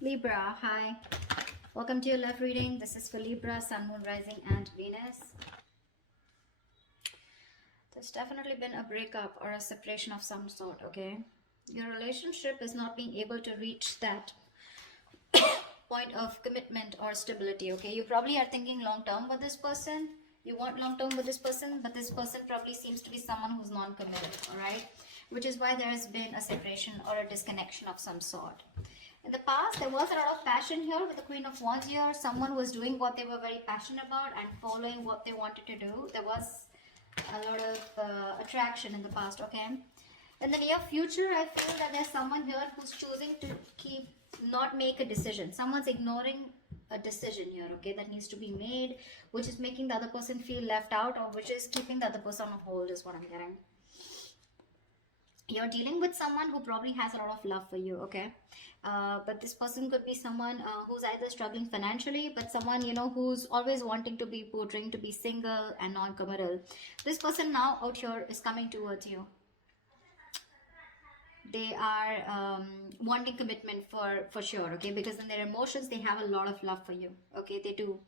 Libra, hi. Welcome to your love reading. This is for Libra, Sun, Moon, Rising, and Venus. There's definitely been a breakup or a separation of some sort, okay? Your relationship is not being able to reach that point of commitment or stability, okay? You probably are thinking long term with this person. You want long term with this person, but this person probably seems to be someone who's non committed, all right? Which is why there has been a separation or a disconnection of some sort. In the past, there was a lot of passion here with the Queen of Wands here. Someone was doing what they were very passionate about and following what they wanted to do. There was a lot of attraction in the past, okay? In the near future, I feel that there's someone here who's choosing to not make a decision. Someone's ignoring a decision here, okay, that needs to be made, which is making the other person feel left out, or which is keeping the other person on hold, is what I'm getting. You're dealing with someone who probably has a lot of love for you, okay? But this person could be someone who's either struggling financially, but someone, you know, who's always wanting to be portraying to be single and non-committal. This person now out here is coming towards you. They are wanting commitment for sure, okay? Because in their emotions, they have a lot of love for you, okay? They do.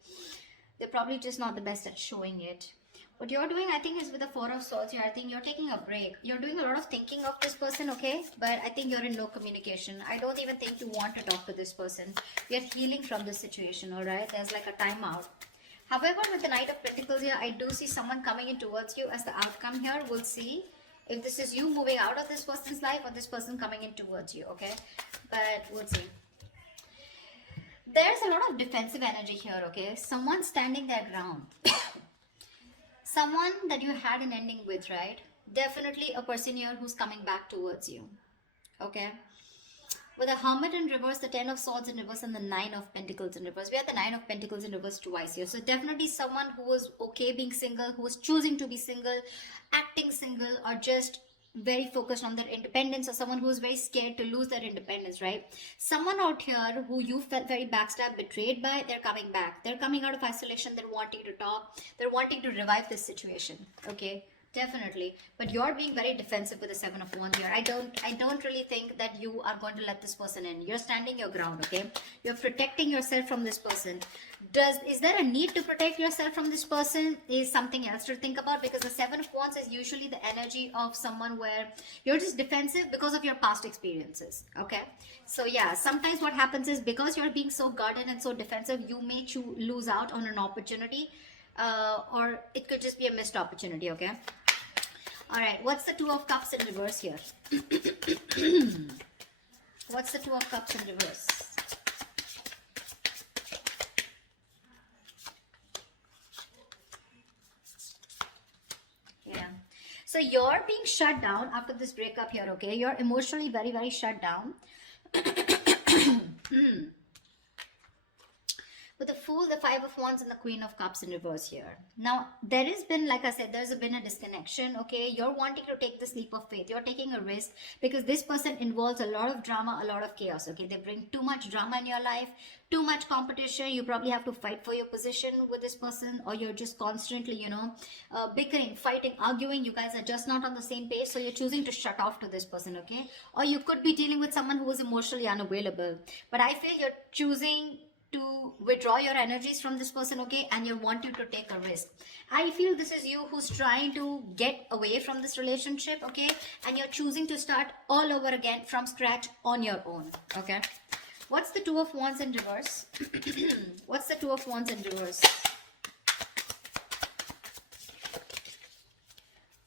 They're probably just not the best at showing it. What you're doing, I think, is with the Four of Swords here. I think you're taking a break. You're doing a lot of thinking of this person, okay? But I think you're in no communication. I don't even think you want to talk to this person. You're healing from this situation, all right? There's like a timeout. However, with the Knight of Pentacles here, I do see someone coming in towards you as the outcome here. We'll see if this is you moving out of this person's life or this person coming in towards you, okay? But we'll see. There's a lot of defensive energy here, okay? Someone standing their ground. Someone that you had an ending with, right? Definitely a person here who's coming back towards you, okay? With the Hermit in reverse, the Ten of Swords in reverse, and the Nine of Pentacles in reverse. We have the Nine of Pentacles in reverse twice here. So definitely someone who was okay being single, who was choosing to be single, acting single, or just very focused on their independence, or someone who's very scared to lose their independence, right? Someone out here who you felt very backstabbed, betrayed by, they're coming back. They're coming out of isolation. They're wanting to talk. They're wanting to revive this situation, okay? Definitely. But you're being very defensive with the Seven of Wands here. I don't really think that you are going to let this person in. You're standing your ground, okay? You're protecting yourself from this person. Is there a need to protect yourself from this person? Is something else to think about, because the Seven of Wands is usually the energy of someone where you're just defensive because of your past experiences, okay? So yeah, sometimes what happens is because you're being so guarded and so defensive, you may lose out on an opportunity, or it could just be a missed opportunity, okay? All right, what's the Two of Cups in reverse here? What's the Two of Cups in reverse? Yeah. So you're being shut down after this breakup here, okay? You're emotionally very, very shut down. With the Fool, the Five of Wands, and the Queen of Cups in reverse here. Now, there has been, like I said, there's been a disconnection, okay? You're wanting to take this leap of faith. You're taking a risk because this person involves a lot of drama, a lot of chaos, okay? They bring too much drama in your life, too much competition. You probably have to fight for your position with this person, or you're just constantly, you know, bickering, fighting, arguing. You guys are just not on the same page, so you're choosing to shut off to this person, okay? Or you could be dealing with someone who is emotionally unavailable. But I feel you're choosing to withdraw your energies from this person, okay? And you're wanting to take a risk. I feel this is you who's trying to get away from this relationship, okay? And you're choosing to start all over again from scratch on your own, okay? What's the Two of Wands in reverse? What's the Two of Wands in reverse?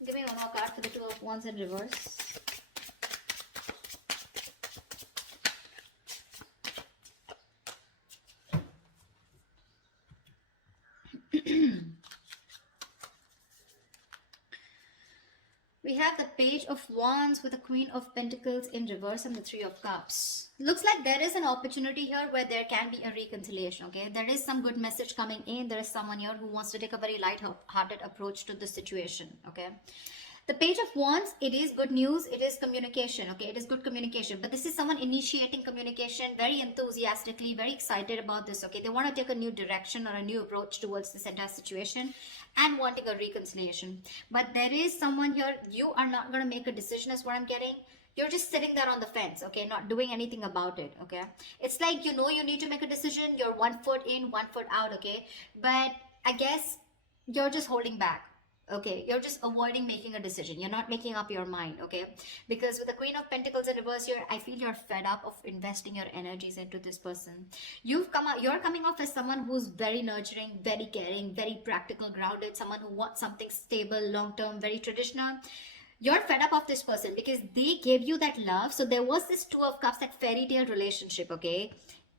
Give me one more card for the Two of Wands in reverse. We have the Page of Wands with the Queen of Pentacles in reverse and the Three of Cups. Looks like there is an opportunity here where there can be a reconciliation, okay? There is some good message coming in. There is someone here who wants to take a very light-hearted approach to the situation, okay? The Page of Wands, it is good news. It is communication, okay? It is good communication. But this is someone initiating communication very enthusiastically, very excited about this, okay? They want to take a new direction or a new approach towards this entire situation and wanting a reconciliation. But there is someone here, you are not going to make a decision is what I'm getting. You're just sitting there on the fence, okay, not doing anything about it, okay? It's like, you know, you need to make a decision, you're 1 foot in, 1 foot out, okay? But I guess you're just holding back, okay? You're just avoiding making a decision, you're not making up your mind, okay? Because with the Queen of Pentacles in reverse here, I feel you're fed up of investing your energies into this person. You're coming off as someone who's very nurturing, very caring, very practical, grounded, someone who wants something stable, long term, very traditional. You're fed up of this person because they gave you that love. So there was this Two of Cups, that fairy tale relationship, okay?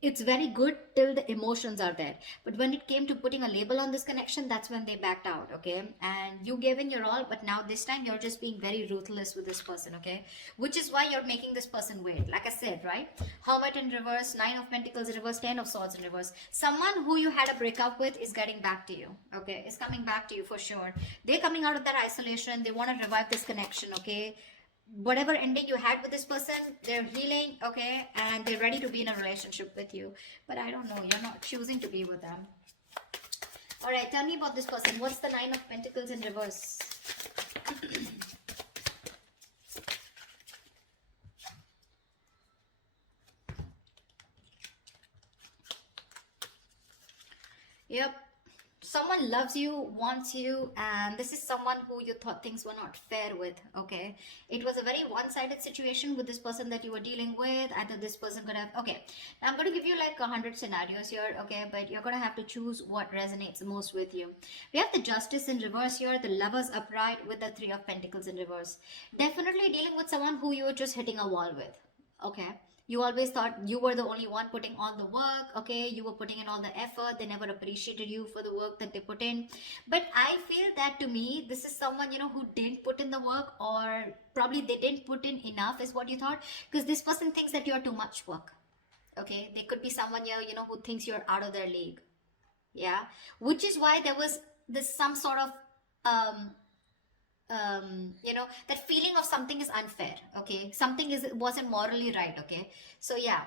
It's very good till the emotions are there. But when it came to putting a label on this connection, that's when they backed out, okay? And you gave in your all, but now this time you're just being very ruthless with this person, okay? Which is why you're making this person wait. Like I said, right? Hermit in reverse, 9 of Pentacles in reverse, 10 of Swords in reverse. Someone who you had a breakup with is getting back to you, okay? Is coming back to you for sure. They're coming out of that isolation. They want to revive this connection, okay? Whatever ending you had with this person, they're healing, okay, and they're ready to be in a relationship with you. But I don't know, you're not choosing to be with them. All right, tell me about this person. What's the 9 of Pentacles in reverse? Yep. Someone loves you, wants you, and this is someone who you thought things were not fair with, okay? It was a very one-sided situation with this person that you were dealing with. Either this person could have, okay, now I'm going to give you like 100 scenarios here, okay? But you're going to have to choose what resonates most with you. We have the Justice in reverse here, the Lovers upright with the 3 of Pentacles in reverse. Definitely dealing with someone who you were just hitting a wall with, okay? You always thought you were the only one putting all the work, okay? You were putting in all the effort. They never appreciated you for the work that they put in. But I feel that to me, this is someone, you know, who didn't put in the work, or probably they didn't put in enough is what you thought. Because this person thinks that you're too much work, okay? They could be someone here, you know, who thinks you're out of their league, yeah? Which is why there was this some sort of you know, that feeling of something is unfair, okay? Something wasn't morally right, okay? So yeah,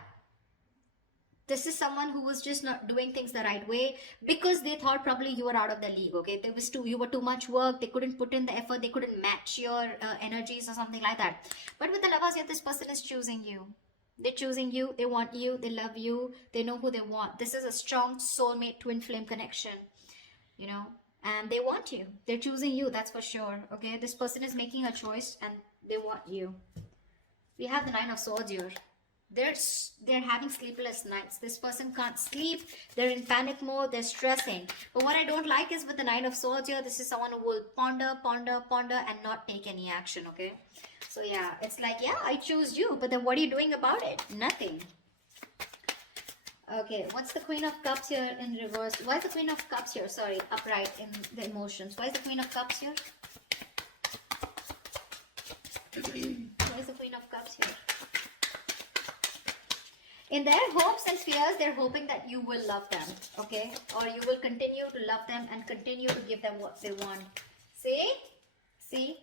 this is someone who was just not doing things the right way because they thought probably you were out of the league, okay? You were too much work. They couldn't put in the effort. They couldn't match your energies or something like that. But with the Lovers here, this person is choosing you. They're choosing you. They want you. They love you. They know who they want. This is a strong soulmate twin flame connection, you know, and they want you. They're choosing you, that's for sure, okay? This person is making a choice and they want you. We have the 9 of Swords here. They're having sleepless nights. This person can't sleep. They're in panic mode. They're stressing. But what I don't like is with the 9 of Swords here, this is someone who will ponder and not take any action, okay? So yeah, it's like, yeah, I choose you, but then what are you doing about it? Nothing. Okay, what's the Queen of Cups here in reverse? Why is the Queen of Cups here? Sorry, upright in the emotions. Why is the Queen of Cups here? Why is the Queen of Cups here? In their hopes and fears, they're hoping that you will love them, okay? Or you will continue to love them and continue to give them what they want. See? See?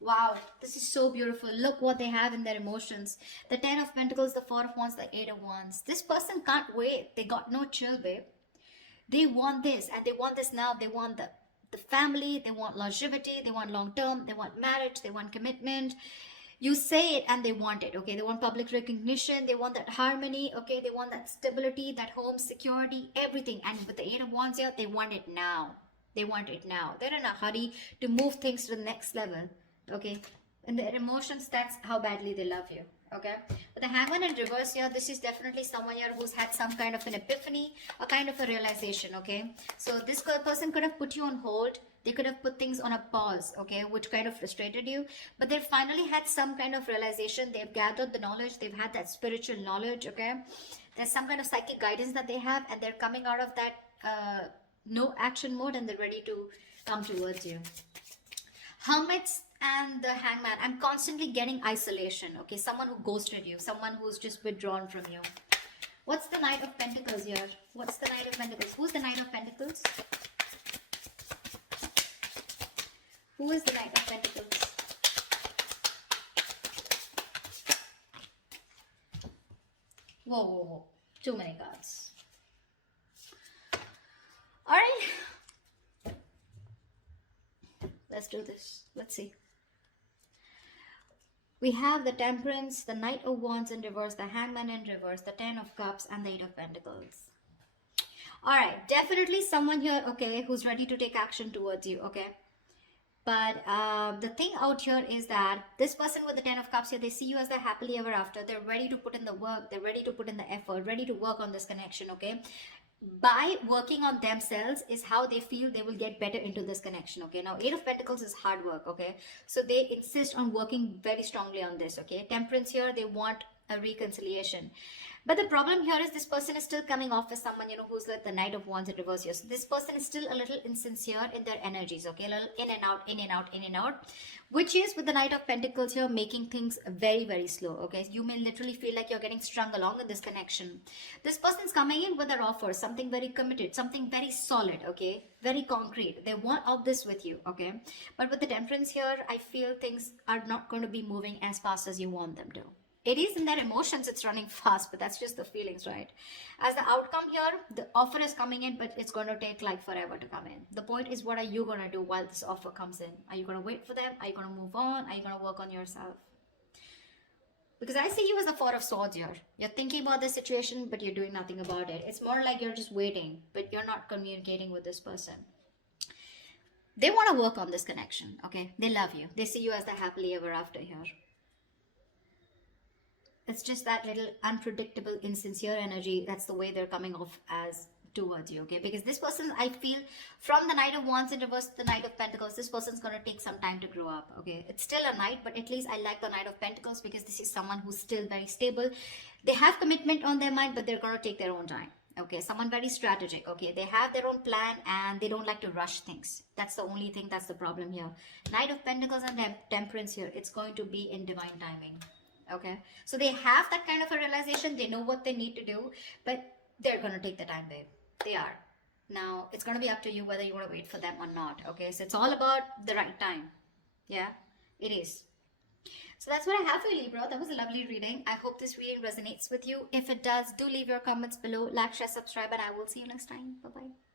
Wow, this is so beautiful. Look what they have in their emotions. The 10 of Pentacles, the 4 of Wands, the 8 of Wands. This person can't wait. They got no chill, babe. They want this, and they want this now. They want the family. They want longevity. They want long term. They want marriage. They want commitment. You say it and they want it, okay? They want public recognition. They want that harmony, okay? They want that stability, that home security, everything. And with the 8 of Wands here, they want it now. They want it now. They're in a hurry to move things to the next level, okay? And their emotions, that's how badly they love you, okay? But the Hangman in reverse here, this is definitely someone here who's had some kind of an epiphany, a kind of a realization, okay? So this person could have put you on hold. They could have put things on a pause, okay, which kind of frustrated you. But they finally had some kind of realization. They've gathered the knowledge. They've had that spiritual knowledge, okay? There's some kind of psychic guidance that they have, and they're coming out of that no action mode, and they're ready to come towards you. Hermits and the Hangman. I'm constantly getting isolation, okay? Someone who ghosted you. Someone who's just withdrawn from you. What's the Knight of Pentacles here? What's the Knight of Pentacles? Who's the Knight of Pentacles? Who is the Knight of Pentacles? Whoa, whoa, whoa. Too many cards. Alright. Let's do this. Let's see. We have the Temperance, the Knight of Wands in reverse, the Hangman in reverse, the Ten of Cups, and the Eight of Pentacles. All right, definitely someone here, okay, who's ready to take action towards you, okay? But the thing out here is that this person with the Ten of Cups here, they see you as the happily ever after. They're ready to put in the work. They're ready to put in the effort, ready to work on this connection, okay? By working on themselves is how they feel they will get better into this connection, okay? Now, Eight of Pentacles is hard work, okay? So they insist on working very strongly on this, okay? Temperance here, they want a reconciliation. But the problem here is this person is still coming off as someone, you know, who's like the Knight of Wands in reverse here. So this person is still a little insincere in their energies, okay? A little in and out, in and out, in and out. Which is with the Knight of Pentacles here, making things very, very slow, okay? You may literally feel like you're getting strung along in this connection. This person's coming in with their offer, something very committed, something very solid, okay? Very concrete. They want all this with you, okay? But with the Temperance here, I feel things are not going to be moving as fast as you want them to. It is in their emotions, it's running fast, but that's just the feelings, right? As the outcome here, the offer is coming in, but it's going to take like forever to come in. The point is, what are you going to do while this offer comes in? Are you going to wait for them? Are you going to move on? Are you going to work on yourself? Because I see you as the Four of Swords here. You're thinking about the situation, but you're doing nothing about it. It's more like you're just waiting, but you're not communicating with this person. They want to work on this connection, okay? They love you. They see you as the happily ever after here. It's just that little unpredictable, insincere energy. That's the way they're coming off as towards you, okay? Because this person, I feel, from the Knight of Wands in reverse to the Knight of Pentacles, this person's going to take some time to grow up, okay? It's still a Knight, but at least I like the Knight of Pentacles because this is someone who's still very stable. They have commitment on their mind, but they're going to take their own time, okay? Someone very strategic, okay? They have their own plan and they don't like to rush things. That's the only thing, that's the problem here. Knight of Pentacles and Temperance here, it's going to be in divine timing. Okay, so they have that kind of a realization. They know what they need to do, but they're going to take the time, babe. They are. Now, it's going to be up to you whether you want to wait for them or not. Okay, so it's all about the right time. Yeah, it is. So that's what I have for you, Libra. That was a lovely reading. I hope this reading resonates with you. If it does, do leave your comments below. Like, share, subscribe, and I will see you next time. Bye-bye.